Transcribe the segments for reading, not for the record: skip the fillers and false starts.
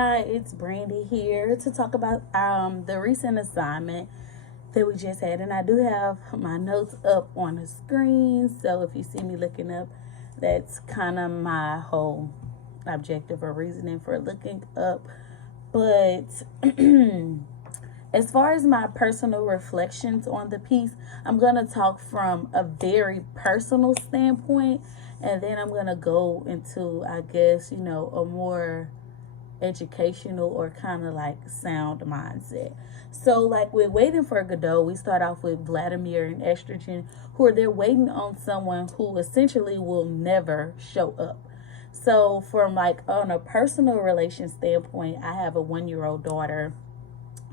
Hi, it's Brandy here to talk about the recent assignment that we just had, and I do have my notes up on the screen. So if you see me looking up, that's kind of my whole objective or reasoning for looking up. But as far as my personal reflections on the piece, I'm gonna talk from a very personal standpoint, and then I'm gonna go into, I guess, a more educational or kind of like sound mindset. So, like with waiting for Godot, we start off with Vladimir and Estrogen, who are there waiting on someone who essentially will never show up. So, from like on a personal relation standpoint, I have a 1 year old daughter.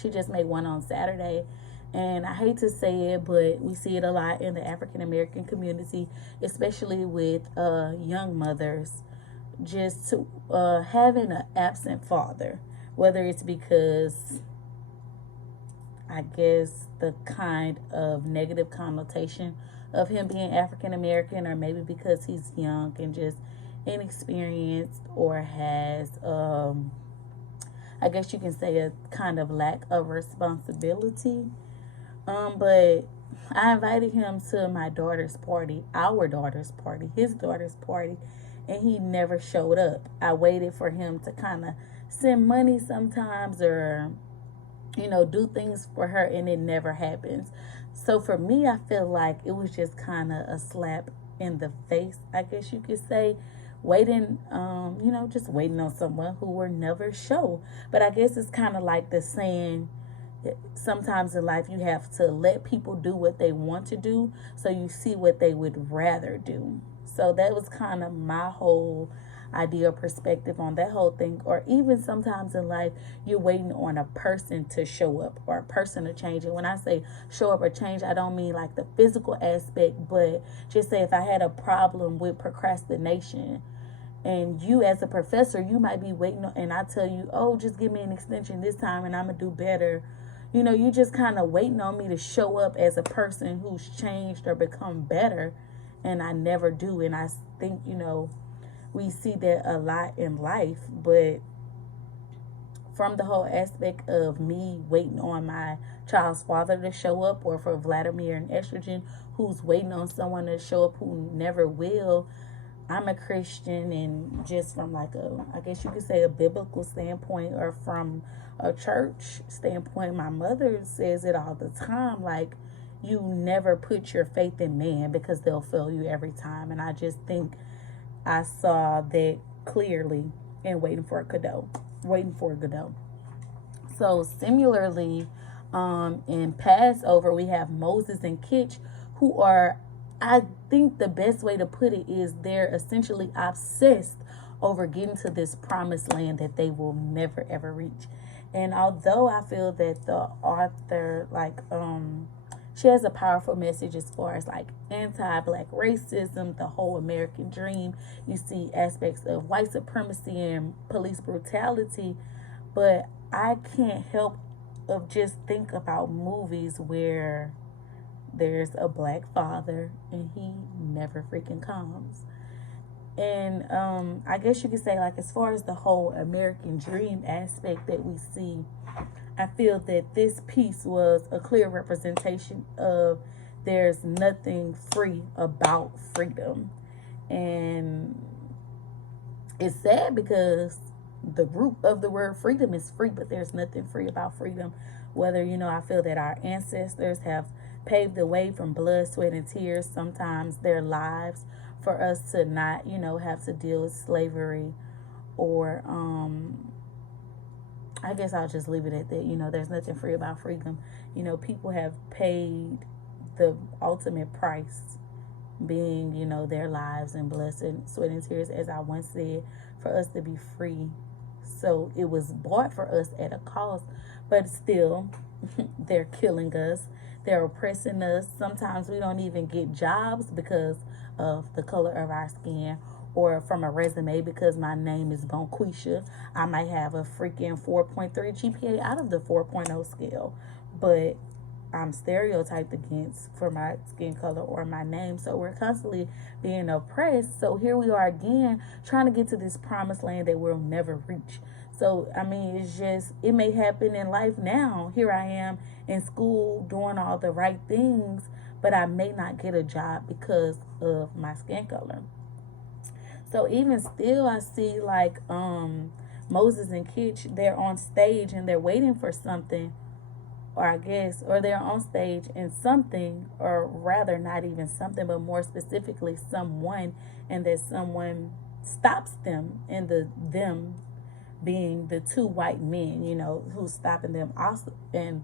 She just made one on Saturday. And I hate to say it, but we see it a lot in the African American community, especially with young mothers, just to, having an absent father, whether it's because I guess the kind of negative connotation of him being African American, or maybe because he's young and just inexperienced, or has, I guess you can say, a kind of lack of responsibility. But I invited him to my daughter's party, our daughter's party, his daughter's party, and he never showed up. I waited for him to kind of send money sometimes, or do things for her, and it never happens. So for me, I feel like it was just kind of a slap in the face, I guess you could say, waiting, just waiting on someone who will never show. But I guess it's kind of like the saying, sometimes in life you have to let people do what they want to do so you see what they would rather do. So that was kind of my whole idea or perspective on that whole thing. Or even sometimes in life, you're waiting on a person to show up or a person to change. And when I say show up or change, I don't mean like the physical aspect, but just say if I had a problem with procrastination, and you as a professor, you might be waiting and I tell you, oh, just give me an extension this time and I'm gonna do better. You just kind of waiting on me to show up as a person who's changed or become better, and I never do. And I think, we see that a lot in life. But from the whole aspect of me waiting on my child's father to show up, or for Vladimir and Estrogen, who's waiting on someone to show up who never will, I'm a Christian, and just from like I guess you could say, a biblical standpoint, or from a church standpoint, my mother says it all the time, like, you never put your faith in man because they'll fail you every time. And I just think I saw that clearly in waiting for Godot. So similarly, in Passover, we have Moses and Kitch, who are, I think the best way to put it is, they're essentially obsessed over getting to this promised land that they will never ever reach. And although I feel that the author, like, she has a powerful message as far as like anti-black racism, the whole American dream. You see aspects of white supremacy and police brutality, but I can't help of just think about movies where there's a black father and he never freaking comes. And I guess you could say, like, as far as the whole American dream aspect that we see, I feel that this piece was a clear representation of there's nothing free about freedom. And it's sad because the root of the word freedom is free, but there's nothing free about freedom. Whether, I feel that our ancestors have paved the way from blood, sweat, and tears, sometimes their lives, for us to not, have to deal with slavery, or I guess I'll just leave it at that. There's nothing free about freedom. People have paid the ultimate price, being, their lives and blood, sweat, and tears, as I once said, for us to be free. So it was bought for us at a cost, but still, they're killing us. They're oppressing us. Sometimes we don't even get jobs because of the color of our skin, or from a resume, because my name is Bonquisha, I might have a freaking 4.3 GPA out of the 4.0 scale, but I'm stereotyped against for my skin color or my name. So we're constantly being oppressed. So here we are again, trying to get to this promised land that we'll never reach. So, I mean, it's just, it may happen in life now. Here I am in school doing all the right things, but I may not get a job because of my skin color. So even still, I see like Moses and Kitch, they're on stage and they're waiting for something, or I guess, or they're on stage and something, or rather not even something, but more specifically someone, and that someone stops them, and them being the two white men, who's stopping them. Also, and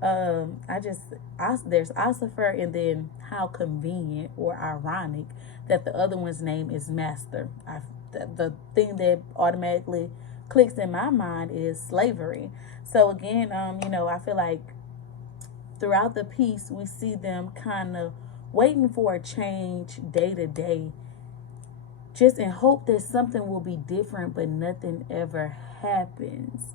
there's Ossifer, and then how convenient or ironic that the other one's name is Master. The thing that automatically clicks in my mind is slavery. So again, I feel like throughout the piece we see them kind of waiting for a change day to day, just in hope that something will be different, but nothing ever happens.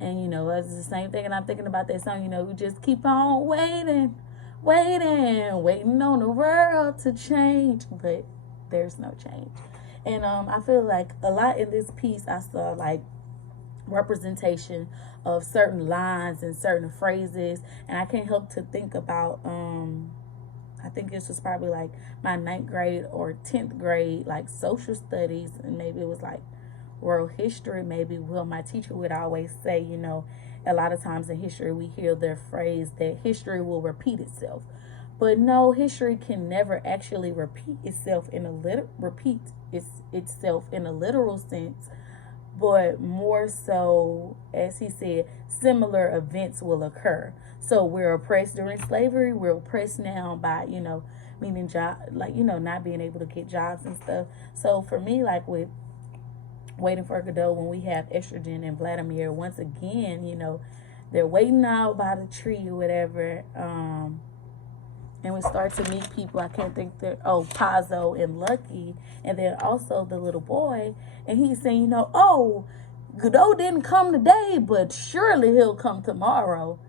And it's the same thing, and I'm thinking about that song, we just keep on waiting on the world to change, but there's no change. And I feel like a lot in this piece I saw like representation of certain lines and certain phrases, and I can't help to think about I think this was probably like my 9th grade or 10th grade, like social studies, and maybe it was like world history. Maybe, well, my teacher would always say, a lot of times in history we hear the phrase that history will repeat itself. But no, history can never actually repeat itself in a itself in a literal sense, but more so, as he said, similar events will occur. So we're oppressed during slavery. We're oppressed now by, meaning job, like, not being able to get jobs and stuff. So for me, like with Waiting for Godot, when we have Estrogen and Vladimir, once again, they're waiting out by the tree or whatever. And we start to meet people. I can't think Pazzo and Lucky, and then also the little boy. And he's saying, Godot didn't come today, but surely he'll come tomorrow.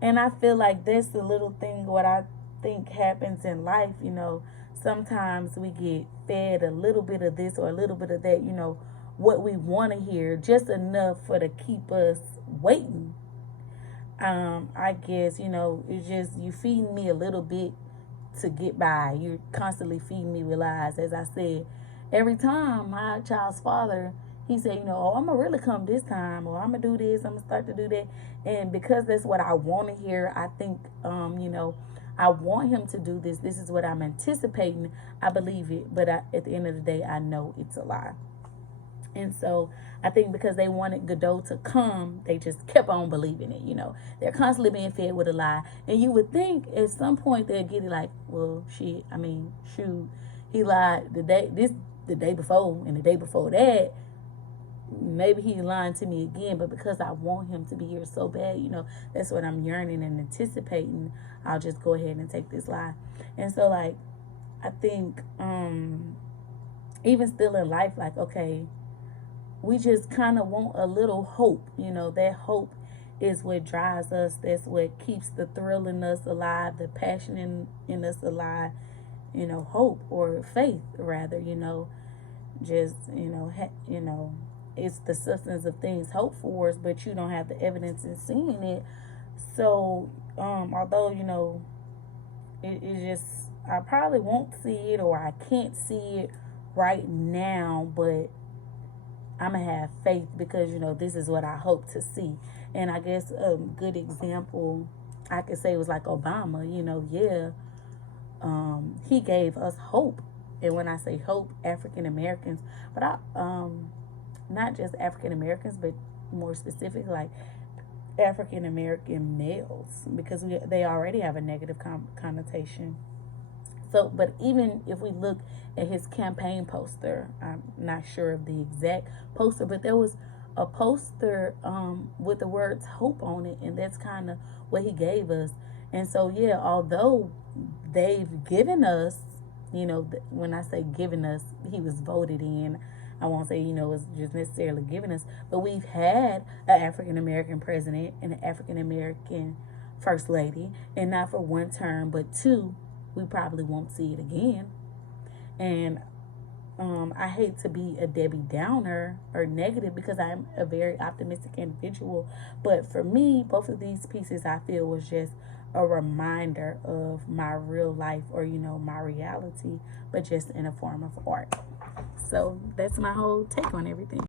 And I feel like that's the little thing what I think happens in life. Sometimes we get fed a little bit of this or a little bit of that, what we want to hear, just enough for to keep us waiting. I guess, it's just you feeding me a little bit to get by. You're constantly feeding me with lies. As I said, every time my child's father, he said, I'm going to really come this time, or I'm going to do this, I'm going to start to do that. And because that's what I want to hear, I think, I want him to do this. This is what I'm anticipating. I believe it. But at the end of the day, I know it's a lie. And so I think because they wanted Godot to come, they just kept on believing it. They're constantly being fed with a lie. And you would think at some point they'd get it like, well, shoot, he lied the day before and the day before that. Maybe he's lying to me again, but because I want him to be here so bad, that's what I'm yearning and anticipating. I'll just go ahead and take this lie. And so, like, I think even still in life, like, okay, we just kind of want a little hope. That hope is what drives us. That's what keeps the thrill in us alive, the passion in us alive. Hope or faith, rather. Just it's the substance of things hoped for, but you don't have the evidence in seeing it. So, although it's just I probably won't see it or I can't see it right now, but I'm going to have faith because, this is what I hope to see. And I guess a good example I could say was like Obama, he gave us hope. And when I say hope, African Americans, but not just African Americans, but more specific, like African American males, because they already have a negative connotation. So, but even if we look at his campaign poster, I'm not sure of the exact poster, but there was a poster with the words hope on it, and that's kind of what he gave us. And so, yeah, although they've given us, when I say given us, he was voted in. I won't say, it's just necessarily given us, but we've had an African American president and an African American first lady, and not for one term, but two. We probably won't see it again. And I hate to be a Debbie Downer or negative because I'm a very optimistic individual. But for me, both of these pieces I feel was just a reminder of my real life, or, my reality, but just in a form of art. So that's my whole take on everything.